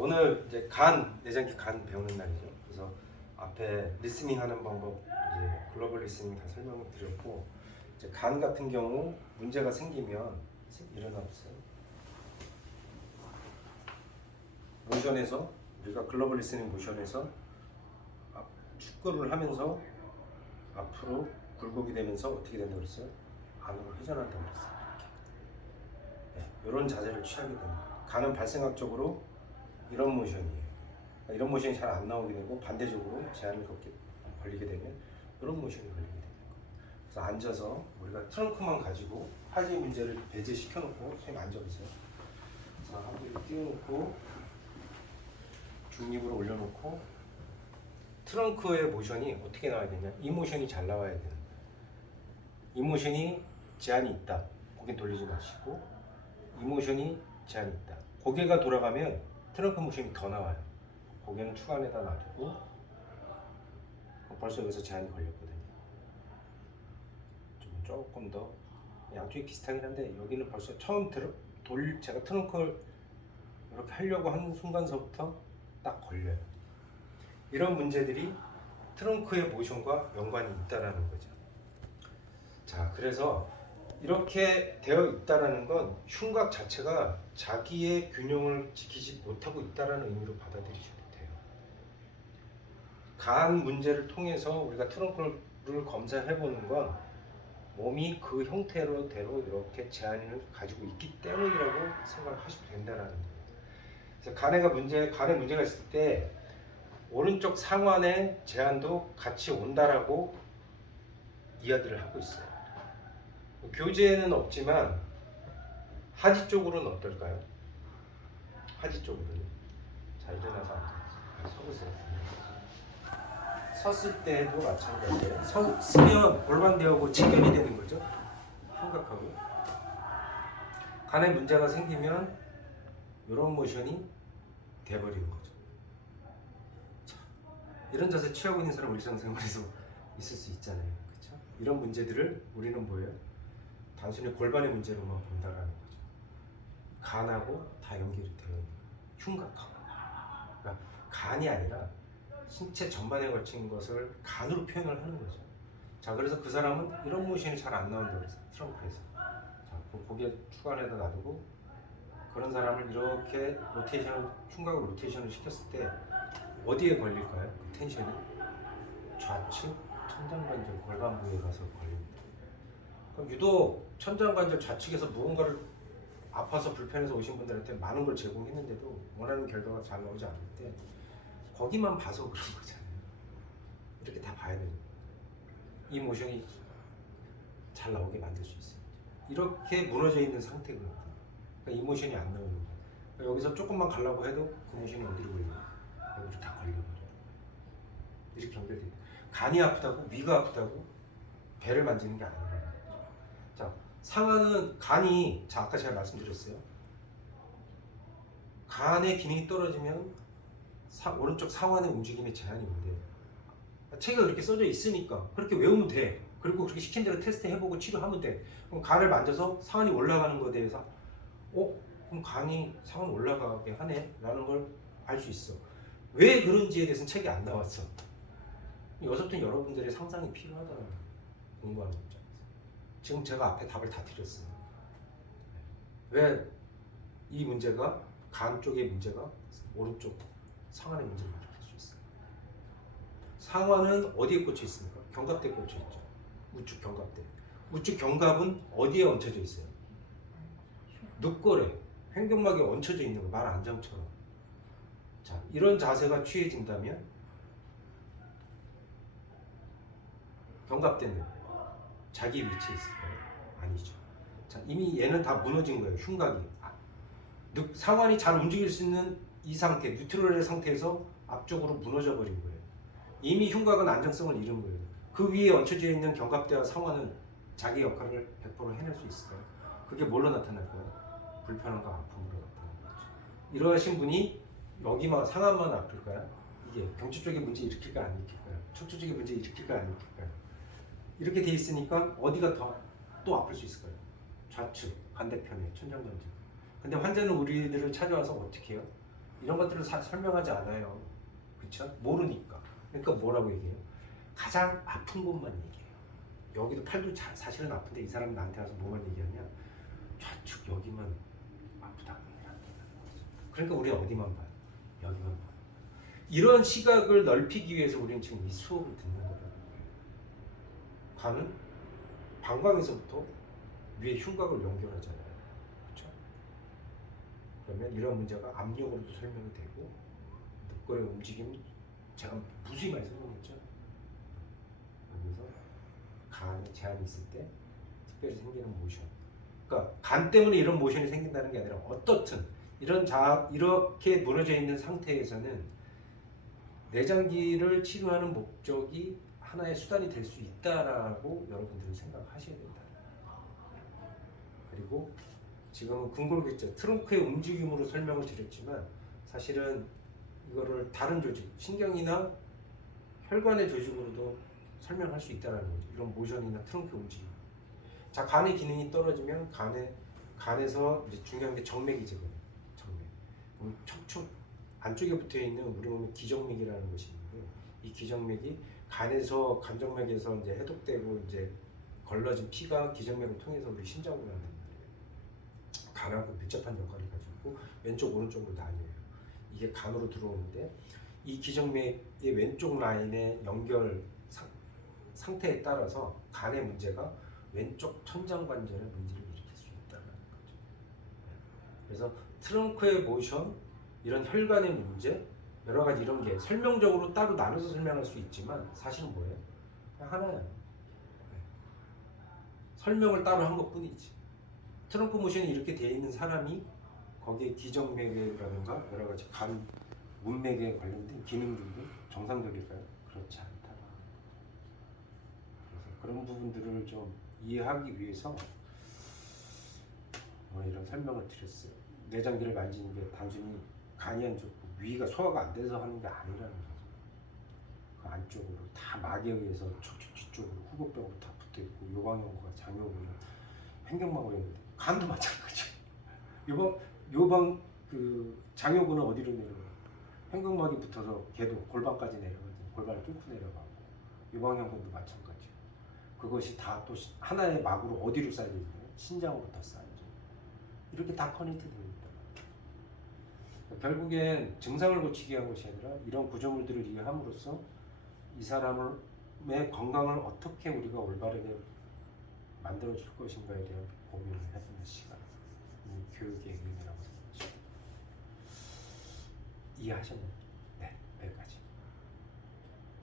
오늘 이제 내장기 간 배우는 날이죠. 그래서 앞에 리스닝 하는 방법, 이제 글로벌 리스닝 다 설명을 드렸고, 이제 간 같은 경우 문제가 생기면 일어나 보세요. 모션에서 우리가 글로벌 리스닝 모션에서 축구를 하면서 앞으로 굴곡이 되면서 어떻게 된다고 그랬어요? 안으로 회전한다고 그랬어요. 네, 이런 자세를 취하게 됩니다. 간은 발생학적으로 이런 모션이에요. 이런 모션이 잘 안 나오게 되고 반대적으로 제한을 걸리게 되면 이런 모션이 걸리게 됩니다. 그래서 앉아서 우리가 트렁크만 가지고 하지 문제를 배제시켜 놓고 선생님 앉아보세요. 자, 하기를 띄워놓고 중립으로 올려놓고 트렁크의 모션이 어떻게 나와야 되냐? 이 모션이 잘 나와야 되는 거예요. 이 모션이 제한이 있다. 고개 돌리지 마시고 이 모션이 제한이 있다. 고개가 돌아가면 트렁크 모션이 더 나와요. 고개는 추간에다 놔두고 벌써 여기서 제한이 걸렸거든요. 조금 더 양쪽이 비슷하긴 한데 여기는 벌써 처음 제가 트렁크를 이렇게 하려고 하는 순간서부터 딱 걸려요. 이런 문제들이 트렁크의 모션과 연관이 있다라는 거죠. 자, 그래서 이렇게 되어 있다라는 건 흉곽 자체가 자기의 균형을 지키지 못하고 있다라는 의미로 받아들이셔도 돼요. 간 문제를 통해서 우리가 트렁크를 검사해 보는 건 몸이 그 형태로 이렇게 제한을 가지고 있기 때문이라고 생각하시면 된다라는 거예요. 그래서 간에 문제가 있을 때 오른쪽 상완의 제한도 같이 온다라고 이야기를 하고 있어요. 교재에는 없지만 하지 쪽으로는 어떨까요? 하지 쪽으로는. 자, 일어나서 서보세요. 섰을 때도 마찬가지예요. 쓰면 골반대하고 체결이 되는 거죠. 흉곽하고. 간에 문제가 생기면 이런 모션이 돼버리는 거죠. 자, 이런 자세 취하고 있는 사람 일상생활에서 있을 수 있잖아요. 그렇죠? 이런 문제들을 우리는 뭐예요? 단순히 골반의 문제로만 본다라는 거죠. 간하고 다 연결이 되어 있는 흉곽하고. 그러니까 간이 아니라 신체 전반에 걸친 것을 간으로 표현을 하는 거죠. 자, 그래서 그 사람은 이런 모션이 잘 안 나온다고 그래서 트렁크에서. 자, 고개 추간에다 놔두고 그런 사람을 이렇게 흉곽을 로테이션을 시켰을 때 어디에 걸릴까요? 그 텐션이 좌측 천장관절 골반 부위에 가서 걸립니다. 그럼 유독 천장관절 좌측에서 무언가를 아파서 불편해서 오신 분들한테 많은 걸 제공했는데도 원하는 결과가 잘 나오지 않을 때 거기만 봐서 그런 거잖아요. 이렇게 다 봐야 돼요. 이 모션이 잘 나오게 만들 수 있어요. 이렇게 무너져 있는 상태거든요. 그러니까 이 모션이 안 나오는 거예요. 그러니까 여기서 조금만 가려고 해도 그 모션이 어디로 걸려요? 여기로 다 걸려버려요. 이렇게 연결돼요. 간이 아프다고, 위가 아프다고 배를 만지는 게 아니라는 거죠. 자, 상하는 간이, 자, 아까 제가 말씀드렸어요. 간의 기능이 떨어지면 오른쪽 상완의 움직임에 제한이 온대요. 책에 그렇게 써져 있으니까 그렇게 외우면 돼. 그리고 그렇게 시킨 대로 테스트 해보고 치료하면 돼. 그럼 간을 만져서 상완이 올라가는 것에 대해서 그럼 간이 상완 올라가게 하네? 라는 걸 알 수 있어. 왜 그런지에 대해서는 책이 안 나왔어. 여기서부터 여러분들의 상상이 필요하다는 공부하는 입장에서. 지금 제가 앞에 답을 다 드렸어요. 왜 이 문제가 간 쪽의 문제가 오른쪽 상완의 문제를 일으킬 수 있어요. 상완은 어디에 꽂혀 있습니까? 견갑대에 꽂혀 있죠. 우측 견갑대. 우측 견갑은 어디에 얹혀져 있어요? 늑골에, 횡격막에 얹혀져 있는 거, 말 안장처럼. 자, 이런 자세가 취해진다면 견갑대는 자기 위치에 있을까요? 아니죠. 자, 이미 얘는 다 무너진 거예요. 흉곽이. 상완이 잘 움직일 수 있는 이 상태, 뉴트럴의 상태에서 앞쪽으로 무너져 버린 거예요. 이미 흉곽은 안정성을 잃은 거예요. 그 위에 얹혀져 있는 견갑대와 상완은 자기 역할을 100% 해낼 수 있을까요? 그게 뭘로 나타날까요? 불편함과 아픔으로 나타나는 거죠. 이러하신 분이 여기만 상완만 아플까요? 이게 경추 쪽에 문제 일으킬까요? 안 일으킬까요? 척추 쪽에 문제 일으킬까요? 안 일으킬까요? 이렇게 돼 있으니까 어디가 또 아플 수 있을까요? 좌측, 반대편에 천장관절. 근데 환자는 우리들을 찾아와서 어떻게 해요? 이런 것들을 설명하지 않아요. 그렇죠? 모르니까. 그러니까 뭐라고 얘기해요? 가장 아픈 곳만 얘기해요. 여기도 팔도 사실은 아픈데 이 사람이 나한테 와서 뭐만 얘기하냐? 좌측 여기만 아프다고 얘기하는 거죠. 그러니까 우리 어디만 봐요? 여기만 봐요. 이런 시각을 넓히기 위해서 우리는 지금 이 수업을 듣는 거라는 거예요. 간은 방광에서부터 위에 흉곽을 연결하잖아요. 그렇죠? 그러면 이런 문제가 압력으로도 설명이 되고 늑골의 움직임 제가 무수히 많이 설명했죠. 그래서 간에 제한이 있을 때 특별히 생기는 모션. 그러니까 간 때문에 이런 모션이 생긴다는 게 아니라 어떻든 이렇게 무너져 있는 상태에서는 내장기를 치료하는 목적이 하나의 수단이 될 수 있다라고 여러분들은 생각하셔야 된다. 그리고 지금은 궁금했죠. 트렁크의 움직임으로 설명을 드렸지만 사실은 이거를 다른 조직, 신경이나 혈관의 조직으로도 설명할 수 있다는 거죠. 이런 모션이나 트렁크의 움직임. 자, 간의 기능이 떨어지면 간에서 이제 중요한 게 정맥이거든요. 정맥. 척추 안쪽에 붙어 있는 우리 몸의 기정맥이라는 것이 있는데 이 기정맥이 간에서 간정맥에서 이제 해독되고 이제 걸러진 피가 기정맥을 통해서 우리 심장으로 만듭니다. 간하고 밀접한 역할을 가지고 있고 왼쪽 오른쪽으로 나뉘어요. 이게 간으로 들어오는데 이 기정맥의 왼쪽 라인의 연결 상태에 따라서 간의 문제가 왼쪽 천장관절의 문제를 일으킬 수 있다는 거죠. 그래서 트렁크의 모션, 이런 혈관의 문제, 여러 가지 이런 게 설명적으로 따로 나눠서 설명할 수 있지만 사실은 뭐예요? 그냥 하나예요. 설명을 따로 한 것뿐이지. 트렁크 모션이 이렇게 되어 있는 사람이 거기에 기정맥이라든가 여러 가지 간 문맥에 관련된 기능들도 정상적일까요? 그렇지 않다. 그래서 그런 부분들을 좀 이해하기 위해서 이런 설명을 드렸어요. 내장기를 만지는 게 단순히 간이 안 좋고 위가 소화가 안 돼서 하는 게 아니라는 거죠. 그 안쪽으로 다 막에 의해서 척추 뒤쪽으로 후곡벽으로 다 붙어 있고 요방연구가 장요근은 횡격막으로 있는데 간도 마찬가지죠. 요방 그 장요근은 어디로 내려가요? 횡격막이 붙어서 걔도 골반까지 내려가죠. 골반을 뚫고 내려가고 요방연구도 마찬가지예요. 그것이 다 또 하나의 막으로 어디로 쌓여 있나요? 신장으로부터 쌓여져. 이렇게 다 커넥트 됩니다. 결국엔 증상을 고치기 위한 것이 아니라 이런 구조물들을 이해함으로써 이 사람의 건강을 어떻게 우리가 올바르게 만들어줄 것인가에 대한 고민을 해보는 시간, 이 교육의 의미라고 생각합니다. 이해하셨나요? 네, 여기까지.